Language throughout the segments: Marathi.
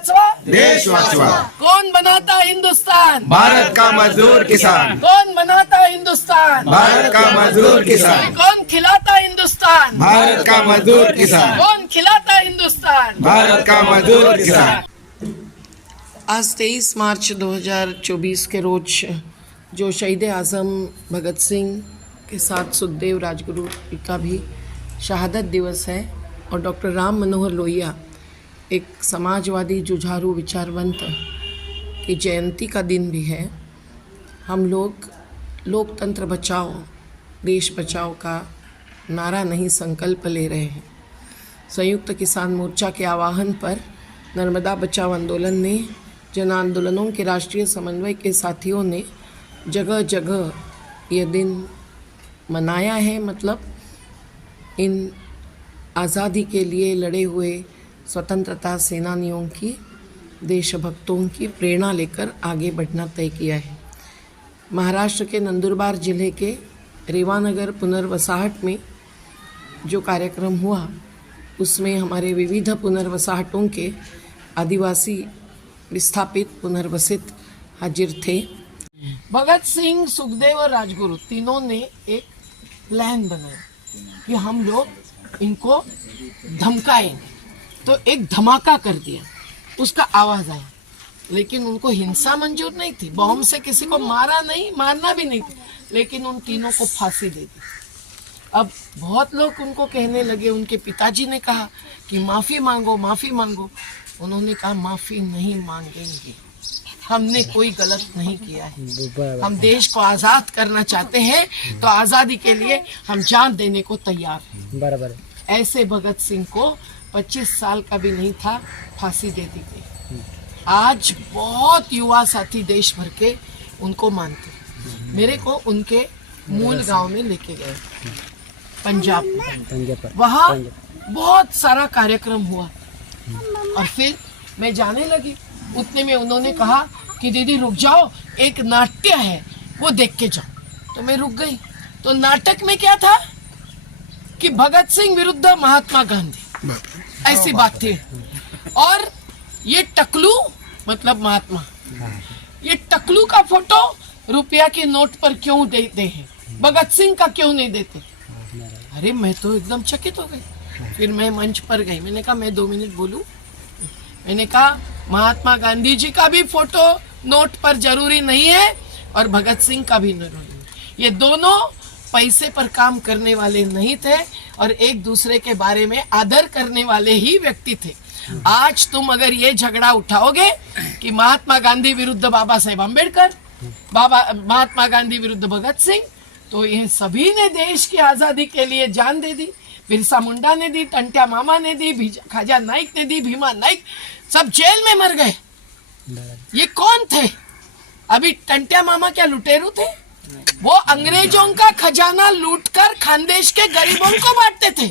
वाचवा, देश वाचवा। कौन बनाता हिंदुस्तान? भारत का मजदूर किसान, कौन बनाता हिंदुस्तान? भारत का मजदूर किसान, कौन खिलाता हिंदुस्तान? भारत का मजदूर किसान, कौन खिलाता हिंदुस्तान? भारत का मजदूर किसान। आज 23 मार्च 2024 के रोज जो शहीद आज़म भगत सिंह के साथ सुखदेव राजगुरु का भी शहादत दिवस है और डॉक्टर राम मनोहर लोहिया एक समाजवादी जुझारू विचारवंत की जयंती का दिन भी है। हम लोग लोकतंत्र बचाओ देश बचाओ का नारा नहीं संकल्प ले रहे हैं। संयुक्त किसान मोर्चा के आह्वान पर नर्मदा बचाओ आंदोलन ने, जन आंदोलनों के राष्ट्रीय समन्वय के साथियों ने जगह जगह ये दिन मनाया है। मतलब इन आज़ादी के लिए लड़े हुए स्वतंत्रता सेनानियों की, देशभक्तों की प्रेरणा लेकर आगे बढ़ना तय किया है। महाराष्ट्र के नंदुरबार जिले के रेवानगर पुनर्वसाहट में जो कार्यक्रम हुआ उसमें हमारे विविध पुनर्वसाहटों के आदिवासी विस्थापित पुनर्वसित हाजिर थे। भगत सिंह, सुखदेव और राजगुरु तीनों ने एक प्लान बनाया कि हम लोग इनको धमकाएंगे, तो एक धमाका कर दिया, उसका आवाज़ आया। लेकिन उनको हिंसा मंजूर नहीं थी, बॉम्ब से किसी को मारा नहीं, मारना भी नहीं था, लेकिन उन तीनों को फांसी दे दी। अब बहुत लोग उनको कहने लगे, उनके पिताजी ने कहा कि माफ़ी मांगो, माफ़ी मांगो। उन्होंने कहा माफ़ी नहीं मांगेंगे, हमने कोई गलत नहीं किया है, हम देश को आज़ाद करना चाहते हैं तो आज़ादी के लिए हम जान देने को तैयार हैं। बराबर। ऐसे भगत सिंह को 25 साल का भी नहीं था, फांसी दे दी गई। आज बहुत युवा साथी देश भर के उनको मानते। मेरे को उनके मूल गांव में लेके गए, पंजाब में। वहाँ बहुत सारा कार्यक्रम हुआ और फिर मैं जाने लगी। उतने में उन्होंने कहा कि दीदी रुक जाओ, एक नाट्य है वो देख के जाओ। तो मैं रुक गई। तो नाटक में क्या था कि भगत सिंह विरुद्ध महात्मा गांधी, ऐसी बात थी। और ये टकलू मतलब महात्मा, ये टकलू का फोटो रुपया के नोट पर क्यों देते हैं, भगत सिंह का क्यों नहीं देते? अरे मैं तो एकदम चकित हो गई। फिर मैं मंच पर गई, मैंने कहा मैं 2 मिनट बोलूं। मैंने कहा महात्मा गांधी जी का भी फोटो नोट पर जरूरी नहीं है और भगत सिंह का भी जरूरी नहीं। ये दोनों पैसे पर काम करने वाले नहीं थे और एक दूसरे के बारे में आदर करने वाले ही व्यक्ति थे। आज तुम अगर ये झगड़ा उठाओगे कि महात्मा गांधी विरुद्ध बाबा साहेब अम्बेडकर, महात्मा गांधी विरुद्ध भगत सिंह, तो ये सभी ने देश की आज़ादी के लिए जान दे दी। बिरसा मुंडा ने दी, टंट्या मामा ने दी, खाजा नाइक ने दी, भीमा नाइक, सब जेल में मर गए। ये कौन थे? अभी टंट्या मामा क्या लुटेरू थे? वो अंग्रेजों का खजाना लूटकर खानदेश के गरीबों को बांटते थे।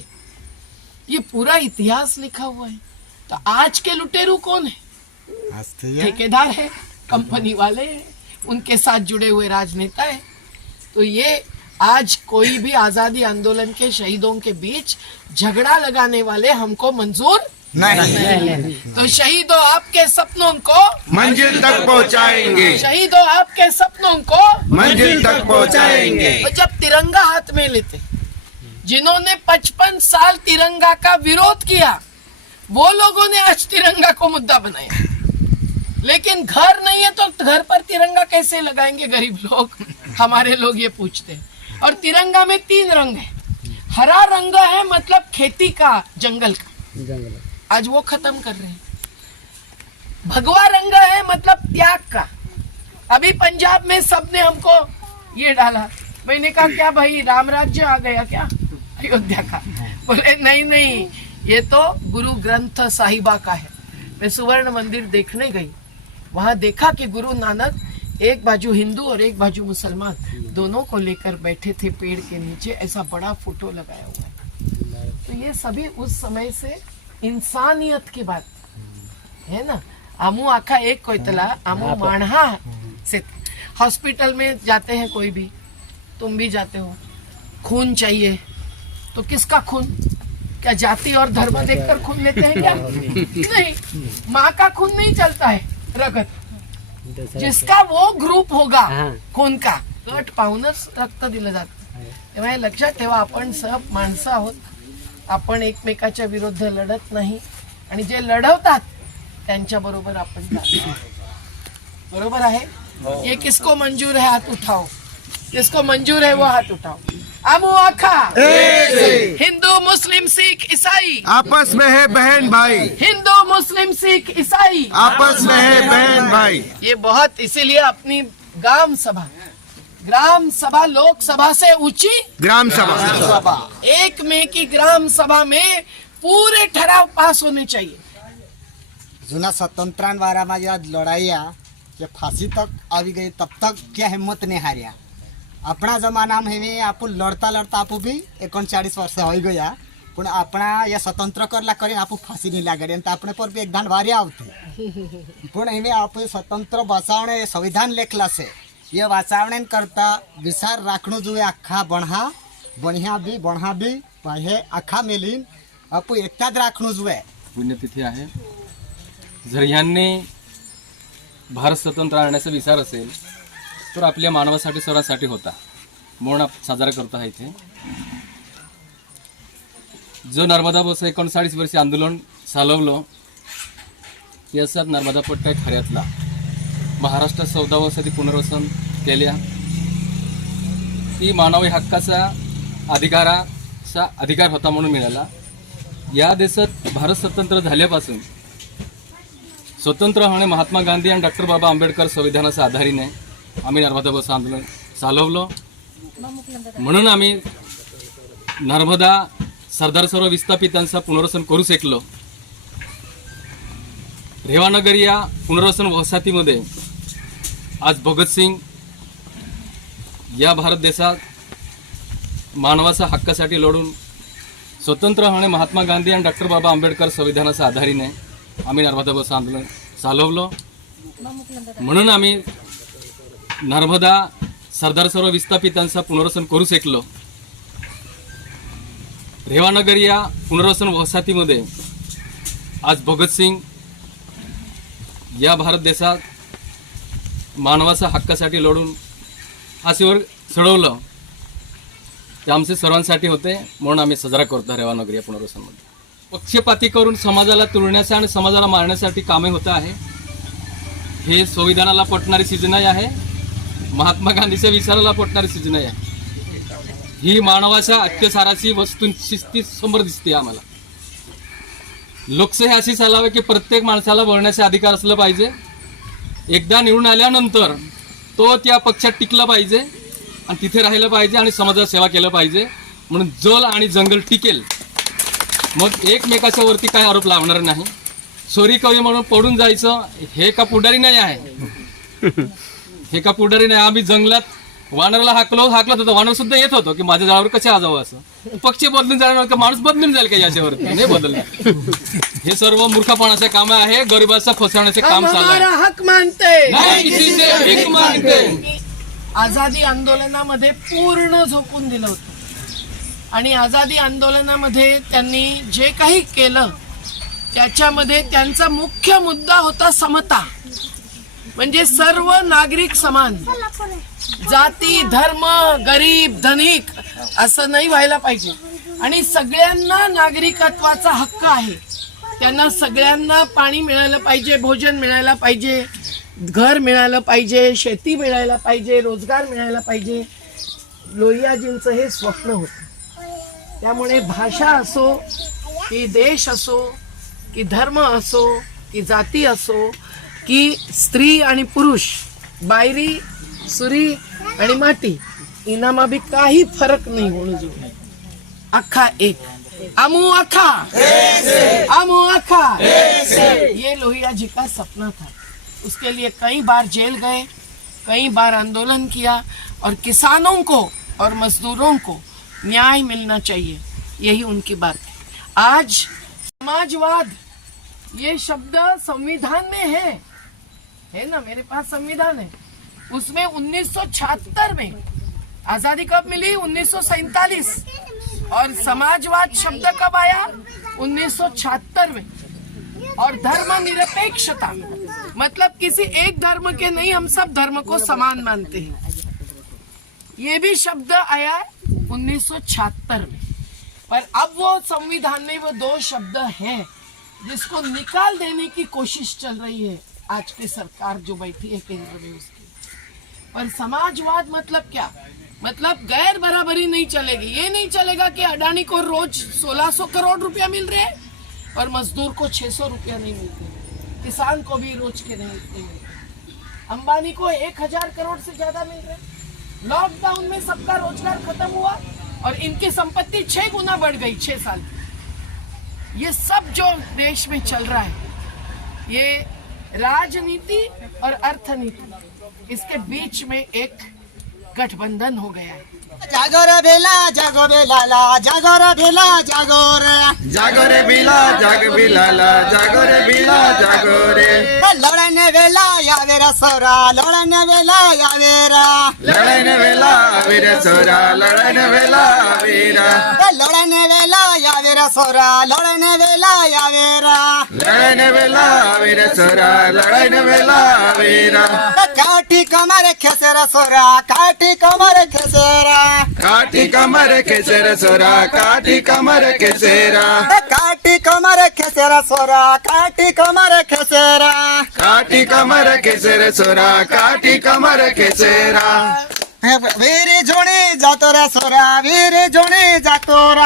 ये पूरा इतिहास लिखा हुआ है। तो आज के लुटेरू कौन है? ठेकेदार है, कंपनी वाले हैं, उनके साथ जुड़े हुए राजनेता है। तो ये आज कोई भी आजादी आंदोलन के शहीदों के बीच झगड़ा लगाने वाले हमको मंजूर नहीं। तो शहीदों आपके सपनों को मंजिल तक पहुंचाएंगे, शहीदों आपके सपनों को मंजिल तक पहुंचाएंगे। और जब तिरंगा हाथ में लेते, जिन्होंने 55 साल तिरंगा का विरोध किया, वो लोगों ने आज तिरंगा को मुद्दा बनाया। लेकिन घर नहीं है तो घर पर तिरंगा कैसे लगाएंगे गरीब लोग? हमारे लोग ये पूछते हैं। और तिरंगा में 3 रंग है। हरा रंग है मतलब खेती का, जंगल का, आज वो खत्म कर रहे हैं। भगवा रंग है मतलब त्याग का। अभी पंजाब में सबने हमको ये डाला। मैंने कहा क्या भाई राम राज्य आ गया क्या अयोध्या का? बोले नहीं, ये तो गुरु ग्रंथ साहिबा का है। मैं सुवर्ण मंदिर देखने गई, वहां देखा कि गुरु नानक एक बाजू हिंदू और एक बाजू मुसलमान दोनों को लेकर बैठे थे पेड़ के नीचे, ऐसा बड़ा फोटो लगाया हुआ है। तो ये सभी उस समय से इंसानियत की बात है ना। आमू आखा एक कोयतला आमू माणहा से। हॉस्पिटल में जाते हैं कोई भी, तुम भी जाते हो, खून चाहिए तो किसका खून? क्या जाति और धर्म देखकर खून लेते हैं क्या? नहीं, माँ का खून नहीं चलता है रगत, जिसका वो ग्रुप होगा खून का गट पाहूनच रक्त दिलं जातं. तेव्हा हे लक्षात ठेवा, आपण सब माणसं आहोत. आपण एकमेकाच्या विरुद्ध लढत नाही आणि जे लढवतात त्यांच्या बरोबर आपण जातो. बरोबर आहे? ये किसको मंजूर है हाथ उठाओ, किसको मंजूर है वो हाथ उठाओ. आमू आखा हिंदू मुस्लिम सिख ईसाई आपस में है बहन भाई, हिंदू मुस्लिम सिख ईसाई आपस में है बहन भाई. ये बहुत, इसीलिए अपनी ग्राम सभा लोकसभा से ऊंची ग्राम सभा, एक में की ग्राम सभा में पूरे ठराव पास होने चाहिए. जूना स्वतंत्रांवाराમાં જે લડાઈયા કે फांसी तक આવી गई, तब तक क्या हिम्मत नहीं हारिया. अपना जमाना में आप लड़ता आप भी 39 वर्ष हो गया, पण अपना या स्वतंत्र करला करीन आप फांसी नहीं लागड़ी तो अपने पर भी एक दान वारी आवती. पण एमे आप स्वतंत्र बचावने संविधान लेखला से ये वाचावने करता विचार राखणो जुए आखा बढ़िया भी पाहे आखा मेलीन आप एकताच राखणो जुए. पुण्यतिथी आहे. जर ह्यांनी भारत स्वतंत्र आणण्याचा विचार असेल तर आपल्या मानवासाठी सर्वांसाठी होता, म्हणून साजरा करतो आहे. इथे जो नर्मदा बस 39 वर्षी आंदोलन चालवलं, याचाच नर्मदा पट्टा खऱ्यातला महाराष्ट्रात 14 वर्षाची पुनर्वसन केल्या. ती मानवी हक्काचा अधिकार होता म्हणून मिळाला. या देशात भारत स्वतंत्र झाल्यापासून स्वतंत्र होणे महात्मा गांधी आणि डॉक्टर बाबा आंबेडकर संविधानाच्या आधारीने आम्ही नर्मदा बस आंदोलन चालवलं. म्हणून आम्ही नर्मदा सरदार सर्व विस्थापितांचा पुनर्वसन करू शकलो. रेवानगर या पुनर्वसन वसाहतीमध्ये आज भगतसिंग या भारत देशात मानवाच्या हक्कासाठी लढून स्वतंत्र होणे महात्मा गांधी आणि डॉक्टर बाबा आंबेडकर संविधानाच्या आधारीने आम्ही नर्मदा बस आंदोलन चालवलं. म्हणून आम्ही नर्मदा सरदार सर्व विस्थापितांचा पुनर्वसन करू शकलो. रेवानगर या पुनर्वसन वसाहतीमध्ये आज भगतसिंग या भारत देशात मानवाच्या हक्कासाठी लढून फाशीवर चढवलं. ते आमचे सर्वांसाठी होते, म्हणून आम्ही साजरा करतो रेवानगर या पुनर्वसनमध्ये. पक्षपाती करून समाजाला तुळण्याचा आणि समाजाला मारण्यासाठी कामे होत आहे. हे संविधानाला पटणारी सिजनाई आहे, महात्मा गांधीच्या विचाराला पटणारी सिजनाई आहे. ही मानवाच्या अत्याचाराची वस्तुस्थिती समोर दिसते आम्हाला. लोकशाही अशी चालावी की प्रत्येक माणसाला बोलण्याचा अधिकार असला पाहिजे. एकदा निवडून आल्यानंतर तो त्या पक्षात टिकला पाहिजे आणि तिथे राहिलं पाहिजे आणि समाजाला सेवा केलं पाहिजे. म्हणून जल आणि जंगल टिकेल, मग एकमेकाच्या वरती काय आरोप लावणार नाही. चोरी कवी म्हणून पडून जायचं हे का पुढारी नाही आहे, हे का पुढारी नाही. आम्ही जंगलात वानरला हाकलत होतो, वानर सुद्धा येत होतो की माझ्या झाडावर कसे आजावं असं. पक्षी बदलून जाणार का माणूस बदलून जाईल का याच्यावरती? नाही बदलणार. हे सर्व मूर्खपणाचे काम आहे, गरिबाचं फसवण्याचे काम चालू आहे. हक मानते नाही किसी से भीक मागते. आझादी आंदोलनामध्ये पूर्ण झोकून दिलं होतं आणि आझादी आंदोलनामध्ये त्यांनी जे काही केलं त्याच्यामध्ये त्यांचा मुख्य मुद्दा होता समता. म्हणजे सर्व नागरिक समान, जाती धर्म गरीब धनिक असं नाही व्हायला पाहिजे. आणि सगळ्यांना नागरिकत्वाचा हक्क आहे. त्यांना सगळ्यांना पाणी मिळालं पाहिजे, भोजन मिळायला पाहिजे, घर मिळालं पाहिजे, शेती मिळायला पाहिजे, रोजगार मिळायला पाहिजे. लोहियाजींचं हे स्वप्न होतं. त्यामुळे भाषा असो की देश असो की धर्म असो की जाती असो की स्त्री आणि पुरुष, बायरी सुरी आणि माटी, इनामा भी काही फरक नहीं होने चाहिए. अखा एक, आमू अखा, आमू अखा, ये लोहिया जी का सपना था. उसके लिए कई बार जेल गए, कई बार आंदोलन किया और किसानों को और मजदूरों को न्याय मिलना चाहिए, यही उनकी बात है. आज समाजवाद ये शब्द संविधान में है ना, मेरे पास संविधान है. उसमें 1976 में आजादी कब मिली? 1947. और समाजवाद शब्द कब आया? 1976 में। और धर्मनिरपेक्षता मतलब किसी एक धर्म के नहीं, हम सब धर्म को समान मानते हैं, ये भी शब्द आया 1976 में। पर अब वो संविधान में वो दो शब्द हैं जिसको निकाल देने की कोशिश चल रही है आज की सरकार जो बैठी है केंद्र में उसकी। पर समाजवाद मतलब क्या? मतलब गैर बराबरी नहीं चलेगी। ये नहीं चलेगा कि अडानी को रोज 1600 करोड़ रुपया मिल रहे हैं और मजदूर को 600 रुपया नहीं मिलते, किसान को भी रोज के नहीं मिलते, अंबानी को 1000 करोड़ से ज्यादा मिल रहे हैं। लॉकडाउन में सबका रोजगार खत्म हुआ और इनकी संपत्ति 6 गुना बढ़ गई 6 साल। ये सब जो देश में चल रहा है, ये राजनीति और अर्थनीति, इसके बीच में एक गठबंधन हो गया है। जागो रे बेला जागो रे लाला, जागो रे बेला जागो रे, जागो रे बिला जाग बिलाला, जागो रे बिला जागो रे। लड़ने वेला यावेरा सोरा, लड़ने वेला यावेरा, लड़ाईने वेला वीर सोरा, लड़ाईने वेला वीरा, लड़ने वेला यावेरा सोरा, लड़ने वेला यावेरा, लड़ाईने वेला वीर सोरा, लड़ाईने वेला वीरा। काठी कमर खेसेरा सोरा, काठी कमर खेसेरा, काठी कमर खेसेर सोरा, काठी कमर खेसेरा, काठी कमर खेसेरा सोरा, काठी कमर खेसेरा, काठी कमर खेसेर सोरा, काठी कमर खेसेरा। वीर जोणी जातो रे सोरा, वीर जोणी जातो रा।